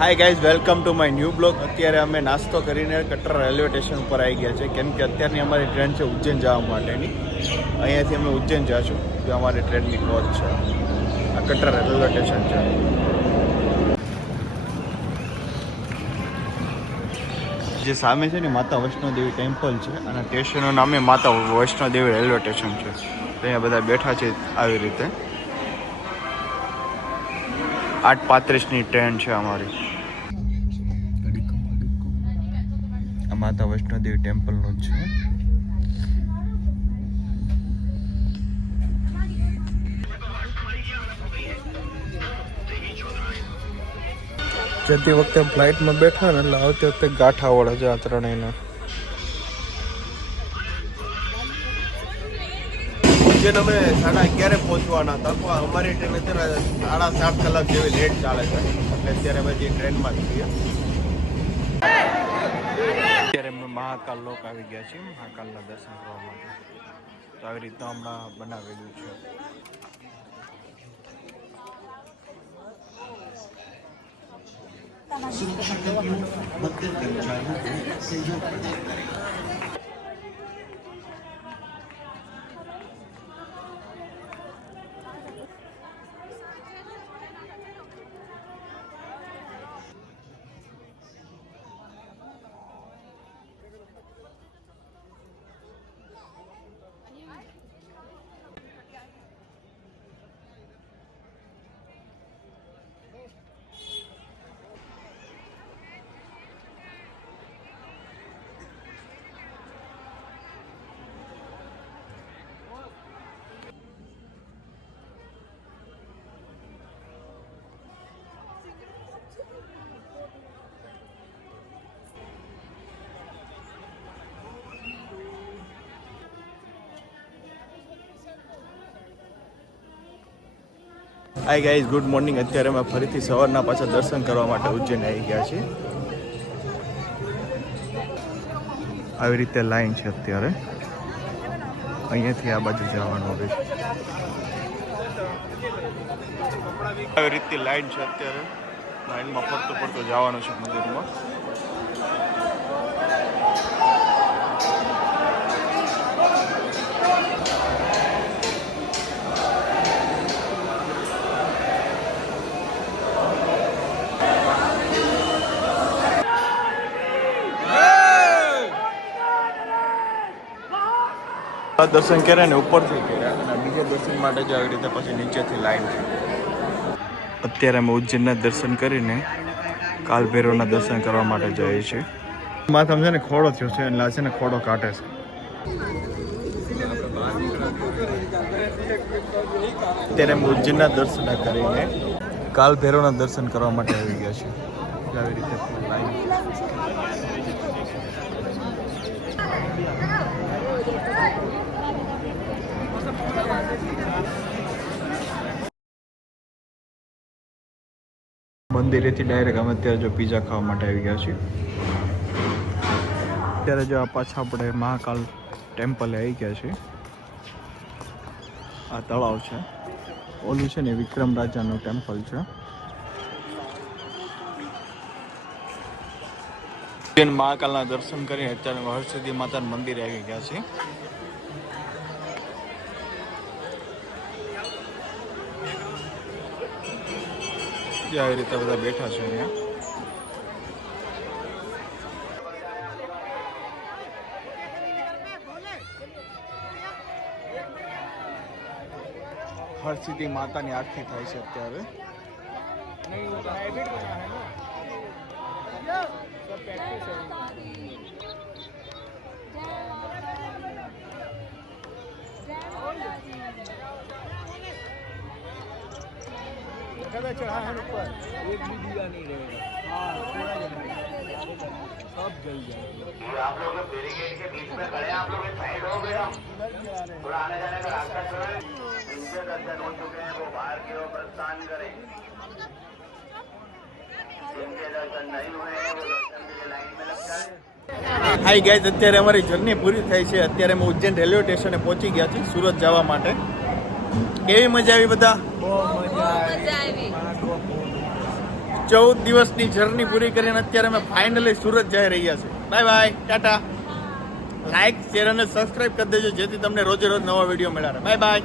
Hi guys, welcome to my new blog. અત્યારે અમે નાસ્તો કરીને કટરા રેલવે સ્ટેશન ઉપર આવી ગયા છે, કેમ કે અત્યારની અમારી ટ્રેન છે ઉજ્જૈન જવા માટેની. અહીંયાથી અમે ઉજ્જૈન જઈશું, જો અમારી ટ્રેનની કોચ છે. આ કટરા રેલવે સ્ટેશન છે. જે સામે છે ને માતા વૈષ્ણોદેવી ટેમ્પલ છે, અને સ્ટેશનનું નામે માતા વૈષ્ણોદેવી રેલવે સ્ટેશન છે. તો અહીંયા બધા બેઠા છે આવી રીતે. 8:35ની ટ્રેન છે અમારી. આ માતા વૈષ્ણોદેવી ટેમ્પલનું જ છે. જતી વખતે ફ્લાઇટમાં બેઠા ને એટલે આવતી વખતે ગાંઠા વળે છે આ ત્રણેયના. ઉજ્જૈન અમે 11:30 પહોંચવાના હતા, પણ અમારી ટ્રેન અત્યારે 7.5 કલાક જેવી લેટ ચાલે છે, એટલે અત્યારે અમે જે ટ્રેનમાં જ છીએ. અત્યારે અમે મહાકાલ લોક આવી ગયા છીએ, મહાકાલના દર્શન કરવા માટે. તો આવી રીતના હમણાં બનાવેલું છે. Hi guys, good morning. અત્યારે અમે ફરીથી સવારના પાછા દર્શન કરવા માટે ઉજ્જૈન આવી ગયા છીએ. આવી રીતે લાઈન છે અત્યારે. અહીંયાથી આ બાજુ જવાનું હોય છે. આવી રીતે લાઈન છે અત્યારે. લાઈનમાં ફરતો જવાનું છે મંદિરમાં. દર્શન કર્યા ને ઉપરથી કર્યા, અને બીજા દર્શન માટે જ આવી રીતે પછી નીચેથી લાઈન છે. અત્યારે અમે ઉજ્જૈનના દર્શન કરીને કાલ ભૈરવના દર્શન કરવા માટે જઈએ છીએ. માથામાં છે ને ખોડો થયો છે, એટલે છે ને ખોડો કાઢે છે. અત્યારે અમે ઉજ્જૈનના દર્શન કરીને કાલ ભૈરવના દર્શન કરવા માટે આવી ગયા છીએ. આવી રીતે લાઈન મંદિરેથી ડાયરેક્ટ અમે અત્યારે જો પીઝા ખાવા માટે આવી ગયા છીએ. અત્યારે જો આ પાછા આપણે મહાકાલ ટેમ્પલે આવી ગયા છીએ. આ તળાવ છે, ઓલું છે ને વિક્રમ રાજાનું ટેમ્પલ છે. મહાકાલના દર્શન કરીને અત્યારે હરસિદ્ધિ માતાના મંદિરે આવી ગયા છીએ. આવી રીતે બધા બેઠા છે અહીંયા. હરસિદ્ધિ માતાની આરતી થાય છે અત્યારે. चढ़ा है ऊपर, एक भी दिया नहीं रहेगा। हाँ, सब जल जाएगा। आप लोग बैरिकेड के बीच में खड़े हैं, आप लोग साइड हो गए, थोड़ा आने जाने का रास्ता छोड़ें। जिनके दर्शन हो चुके हैं वो बाहर की ओर प्रस्थान करें। जिनके दर्शन नहीं हुए हैं वो दर्शन के लिए लाइन में लग जाए। હાય ગાઈઝ, અત્યારે અમારી જર્ની પૂરી થઈ છે. અત્યારે અમે ઉજ્જૈન રેલવે સ્ટેશને પહોંચી ગયા છીએ સુરત જવા માટે. કેવી મજા આવી બધા? બહુ મજા આવી. 14 દિવસની જર્ની પૂરી કરીને અત્યારે અમે ફાઇનલી સુરત જઈ રહ્યા છે. Bye bye, Tata. Like, share અને સબસ્ક્રાઇબ કરી દેજો જેથી તમને રોજે રોજ નવા વિડીયો મળે. Bye bye.